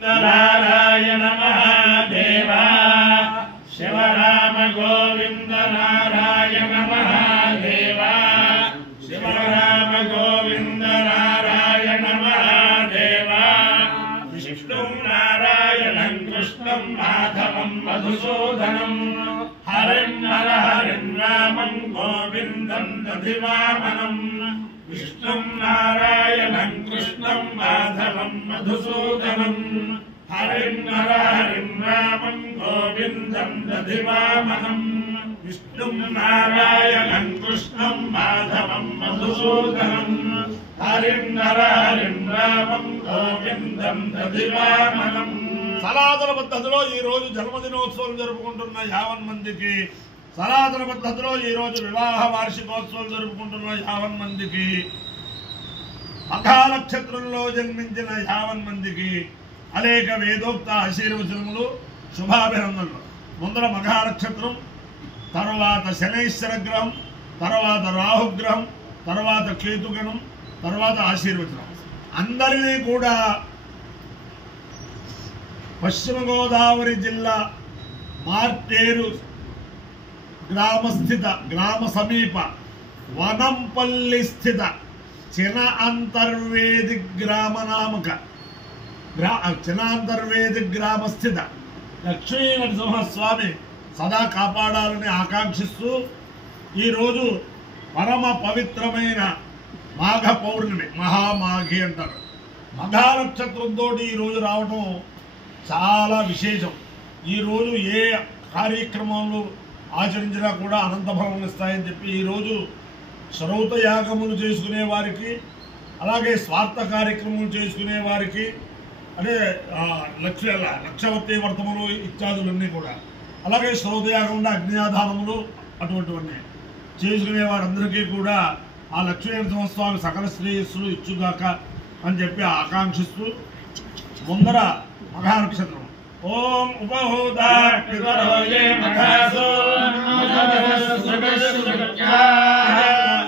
नारायण महादेवा शिव राम गोविंद नारायण महादेवा शिव राम गोविंद नारायण महादेवा विष्णु नारायणं कृष्णं माधवं मधुसूदनं हरिं नर हरिं रामं गोविंदं दधिवामनं विष्णु नारायणं कृष्णं माधवं मधुसूदनं हरिं नर हरिं रामं गोविंदं दधिवामनं विष्णु नारायणं कृष्णं माधवं मधुसूदनं हरिं नर हरिं रामं गोविंदं दधिवामनं సనాతన పద్ధతిలో ఈ రోజు జన్మదినోత్సవం జరుపుకుంటున్న 50 మందికి సనాతన పద్ధతిలో ఈ రోజు వివాహ వార్షికోత్సవం జరుపుకుంటున్న 50 మందికి మఖా నక్షత్రంలో జన్మించిన 50 మందికి అనేక వేదోక్త ఆశీర్వచనములు శుభాభినందనలు. ముందర మఖా నక్షత్రం, తర్వాత శనైశ్వర గ్రహం, తర్వాత రాహుగ్రహం, తర్వాత కేతుగణం, తర్వాత ఆశీర్వచనం. అందరినీ కూడా పశ్చిమ గోదావరి జిల్లా మార్టేరు గ్రామ సమీప వనంపల్లి స్థిత చిన అంతర్వేది గ్రామ స్థిత లక్ష్మీ నరసింహస్వామి సదా కాపాడాలని ఆకాంక్షిస్తూ ఈరోజు పరమ పవిత్రమైన మాఘ పౌర్ణమి, మహామాఘి అంటారు. మఘా నక్షత్రంతో ఈరోజు రావడం చాలా విశేషం. ఈరోజు ఏ కార్యక్రమాలు ఆచరించినా కూడా అనంత ఫలం ఇస్తాయని చెప్పి ఈరోజు శ్రౌత యాగములు చేసుకునే వారికి, అలాగే స్వార్థ కార్యక్రమాలు చేసుకునే వారికి, అంటే లక్షవర్తి వర్తములు ఇత్యాదులన్నీ కూడా, అలాగే శ్రౌత యాగంలో అగ్నియాధానములు అటువంటివన్నీ చేసుకునే వారందరికీ కూడా ఆ లక్ష్మీ నరసింహస్వామి సకల శ్రేయస్సులు ఇచ్చుగాక అని చెప్పి ఆకాంక్షిస్తూ ముందర మఘా నక్షత్రం. ఓం ఉపహూతా పితరోయే మఘాసో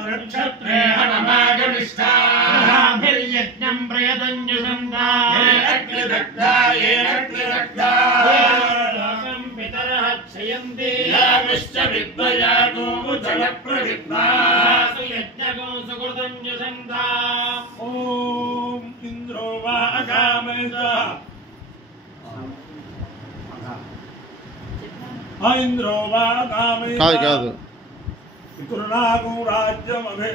నక్షత్రే హనమాగమిష్టాభిర్యజ్ఞం ప్రయతంజుసందా అగ్నిదగ్ధా లోకం పితరః క్షయంతి యావిశ్చ విద్వయాగో జలప్రవిద్వాసు యజ్ఞగో సుకృతంజుసందా. ఓం ఇంద్రో వా అగామేత ఇంద్రో వా అగామేత కాదు పితృనాగో రాజ్యమభి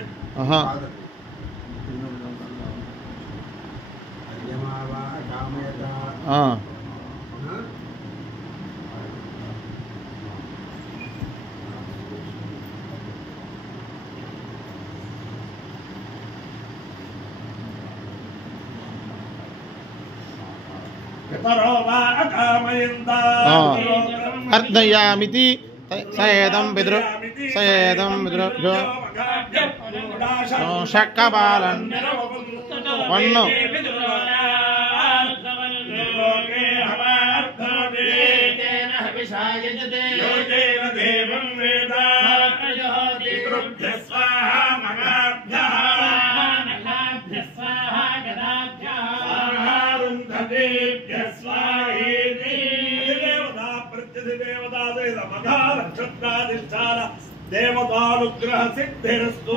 అర్ధయామితి సయేదం పితృభ్యో షక్కపాలన్ వన్ను దేవతానుగ్రహ సిద్ధిరస్తు.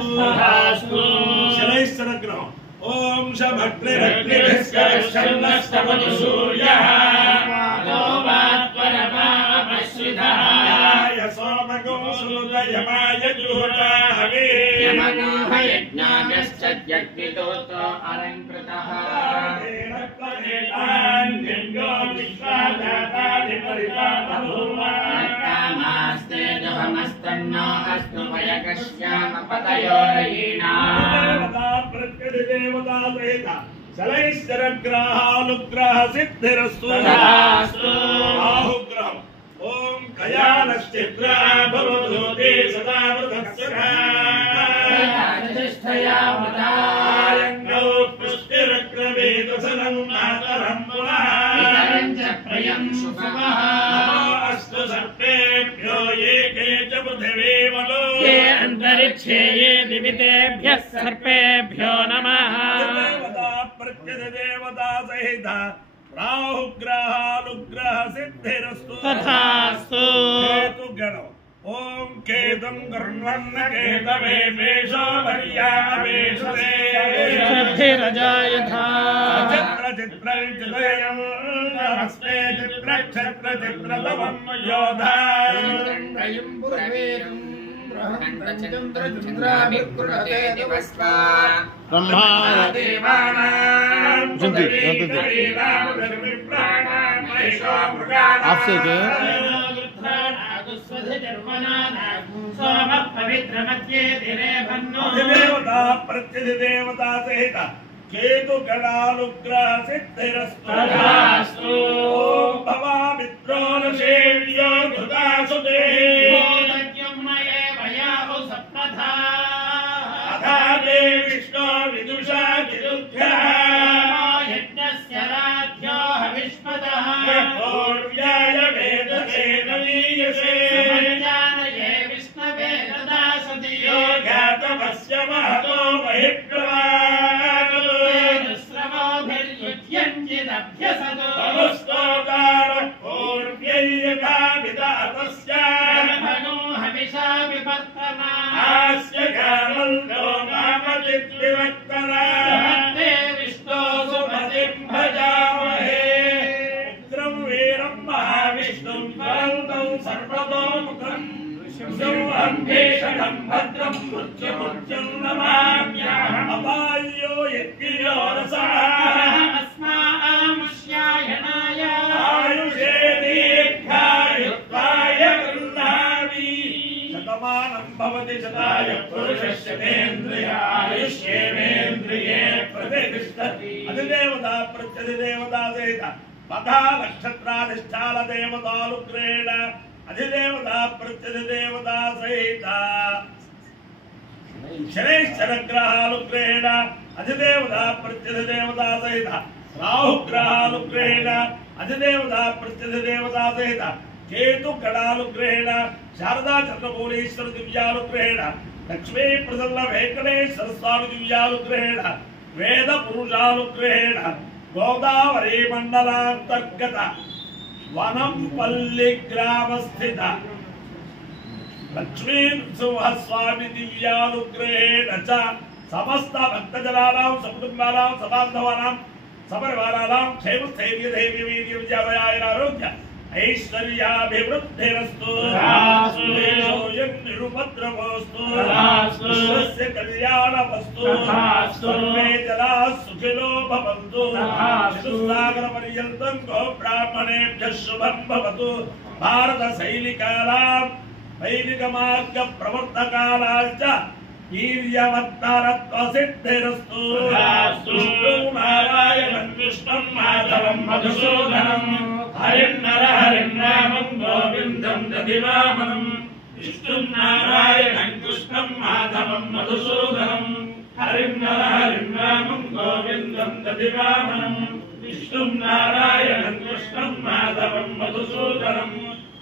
శనైశ్వర గ్రహం. ఓం శభక్తిరగ్నిభిస్కరశ్చన్నస్తవతు సూర్యః యమాయ సోమగో సుదయమాయ జుహుతాహవే యమనోహ యజ్ఞాభ్యశ్చద్యగ్నితోతో అలంకృతః ప్రణేతాన్యో విశ్వాదాతాది పరిపాలభూమాస్తే జహమస్తన్నో అస్తు వయకశ్యామ పతయోరయీణా. దేవతా సహిత శనైశ్వర గ్రహానుగ్రహ సిద్ధిరస్తు. రాహుగ్రహం. ఓం కయానశ్చిత్రా భవతోతే సదా వృతస్థయావతాయంగౌ పుష్టిరగ్రవేదసనం మాతరం పునః అస్తు సర్పేభ్యో ఏకే చ పృథివీవలో ఏ అంతరిక్షే ఏ దివితేభ్యః సర్పేభ్యో నమః. దేవతా ప్రత్యదేవతా సహిత రాహుగ్రహాలుగ్రహ సిద్ధిరస్తు తథాస్తు కేతుగణో ఓం కేతుం కర్ణన్న కేతవే మేషో వర్యావేషతే సిద్ధిరజాయథా చిత్ర చిత్రం చిదయం నమస్తే చిత్ర క్షత్ర చిత్రతమం యోధా आपसे के देवता प्रत्यधिदेवता सहित केतु गणानुग्रह सिद्धिरस्तु ओम भवामित्रो न सेव्यो धृतासुते अथादे विष्णो विदुषा चिरुद्ध्या यज्ञस्य राज्यो हविष्मतः पूर्व्याय वेदसे नवीयसे समज्ञानये विष्णवे ददासति यो ज्ञातमस्य महतो महिप्रवान् श्रवोभिर्युध्यञ्चिदभ्यसतो तमस्तोकारः पूर्व्यै यथा विदातस्य भगो हविषा विवर्तना आस्य गामल्लो नामचिद्विवर्तना भक्ते विष्णो सुमतिं भजामहे उग्रं वीरं महाविष्णुं परन्तं सर्वतोमुखम् भीषणं भद्रं मृत्युमुच्चं नमाम्यहम् अपायो यज्ञो रसः अस्मामुष्यायणाय आयुषे दीर्घायुत्वाय गृह्णामि शतमानं भवति शताय पुरुषस्येन्द्रिय आयुष्येवेन्द्रिये प्रतिष्ठति अधिदेवता प्रत्यधिदेवता सहित पथा नक्षत्राधिष्ठान देवतानुग्रहेण अधिदेवता प्रत्यधिदेवता सहित शनैश्चरग्रहानुग्रहेण अधिदेवता प्रत्यधिदेवता सहित राहुग्रहानुग्रहेण अधिदेवता प्रत्यधिदेवता सहित केतुगणानुग्रहेण शारदा चन्द्रमौलीश्वर दिव्यानुग्रहेण लक्ष्मी प्रसन्न वेंकटेश्वर स्वामी दिव्यानुग्रहेण वेद पुरुषानुग्रहेण गोदावरी मंडलांतर्गत वनंपल्ली ग्राम स्थित लक्ष्मी नृसिंहस्वामी दिव्यानुग्रहेण च समस्त भक्तजनानां सकुटुम्बानां सबान्धवानां सपरिवाराणां क्षेम स्थैर्य धैर्य वीर्य विजयाय आरोग्य ऐश्वर्याभिवृद्धिरस्तु निरुपद्रवोस्तु विश्वस्य कल्याणमस्तु सर्वे जनाः सुखिनो भवन्तु चतुस्सागरपर्यन्तं गोब्राह्मणेभ्यः शुभं भवतु भारतसैनिकानां वैदिकमार्गप्रवर्तकानाश्च वीर्यवत्तरत्वसिद्धिरस्तु नारायणं कृष्णं माधवं मधुसूदनं हरिन्नर हरिन्नामं गोविन्दं दधिवामनं विष्णुं नारायणं कृष्णं माधवं मधुसूदनं हरिन्नर हरिन्नामं गोविन्दं दधिवामनं विष्णुं नारायणं कृष्णं माधवं मधुसूदनं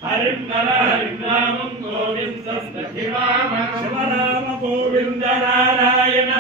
हरिन्नर हरिन्नामं गोविन्दं दधिवामनं शिवनाम गोविन्द नारायण